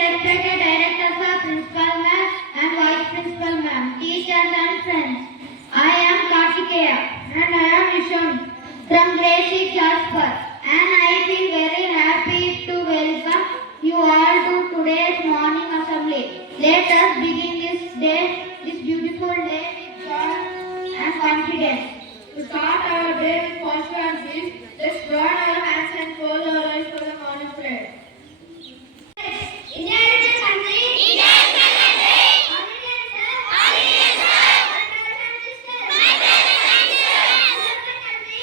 respected director sir, principal ma'am and vice principal ma'am, teachers and friends. I am Kartikeya and I am Visham from Grade-VI Jasper, and I feel very happy to welcome you all to today's morning assembly. Let us begin this beautiful day with joy and confidence. To start our day with positive and peace, let's join our hands and close our eyes for the morning prayer. India is a country. India is a country. Holidays, sir. My brothers and sisters.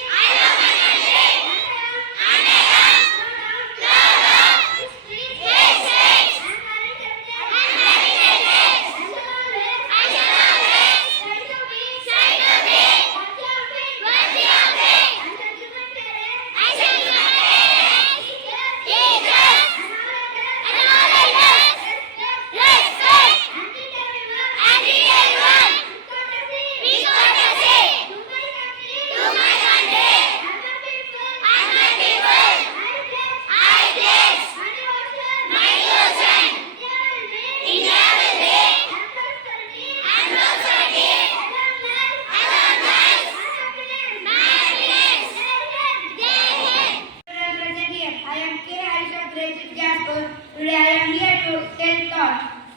I love my country. And I am proud of its streets and heritages. I shall always try to be worthy of it. I shall give my parents, teachers, and all elders respect and treat everyone with courtesy. To my country and my people, I pledge my devotion. India will be and prosperity, along life, my happiness. Jai Hind. I am K. Aisha of Grade-VI Jasper. Today I am here to tell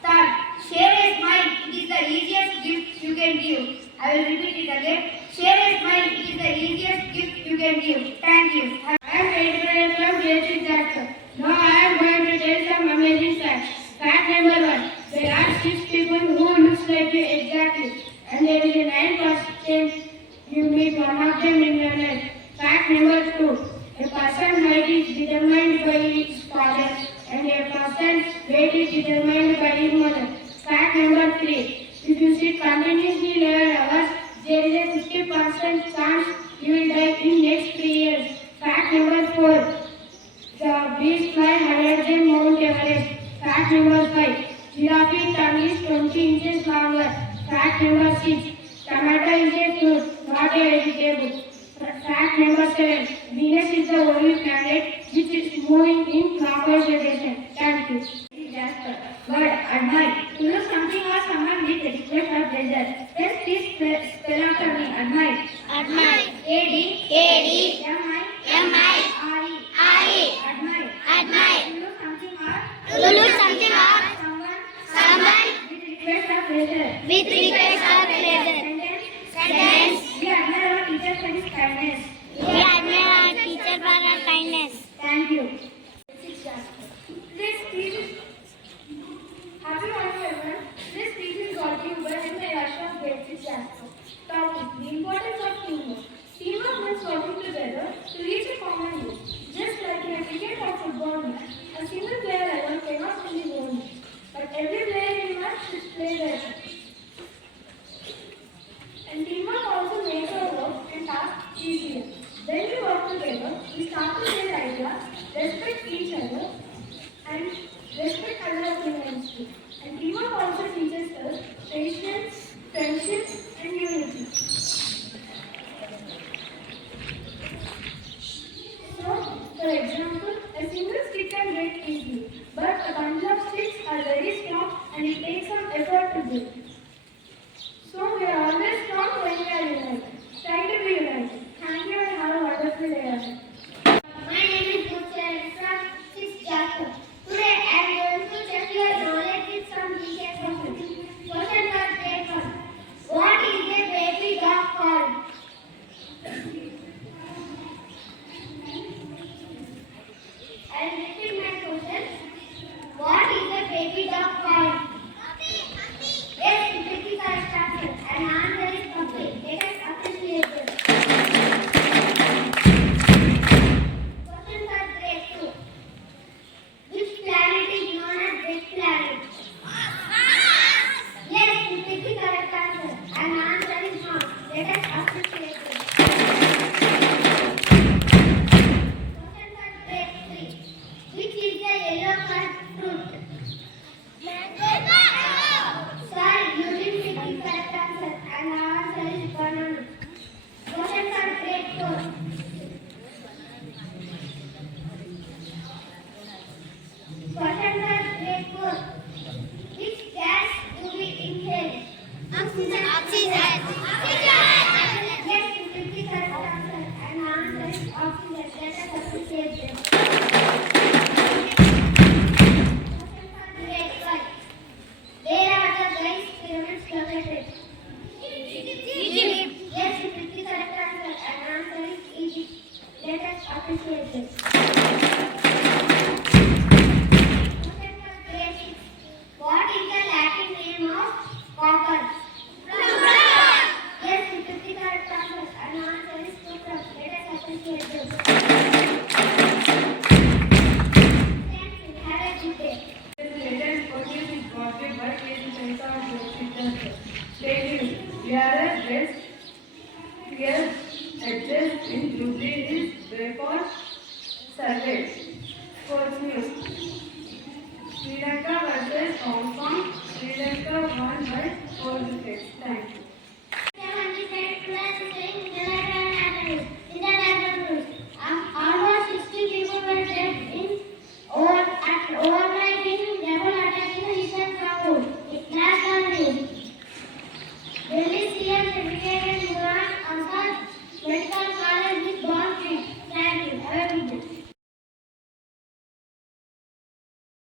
thought. Share a smile. It is the easiest gift you can give. I will repeat it again. Share a smile. It is the easiest gift you can give. Thank you. I am Grade-VI of Grade-VI Jasper. Now I am going to tell some amazing facts. Fact number 1. There are 6 people who looks like you exactly, and there is a 9% you meet one of them in your life. Fact number 2. A person's height is determined by his father and a person's weight is determined by his mother. Fact number 3. If you sit continuously 11 hours, there is a 50% chance you will die in next 3 years. Fact number 4. The bees fly higher than Mount Everest. Fact number 5. Giraffe tongue is 20 inches longer. Fact number 6. Tomato is a fruit, not a vegetable. Fact number 7. Venus is the only planet which is moving in clockwise rotation. Thank you. Jasper. Word admire. To know something or someone with respect or pleasure. Then please spell after me. Admire. Admire. A-D. M-I-R-E. Admire. Admire. To know something or someone with request or pleasure. Sentence. We admire our teacher for his kindness. Thank you. This speech is happy morning everyone. This speech is brought to you by the Grade-VI Jasper. Topic: the importance of teamwork. Teamwork means working together to reach a common goal. Just like in a cricket or football match, a single player alone cannot win the whole match, but every player in the match should play their best. And teamwork also makes our work and task easier. my own mistakes. Thank you.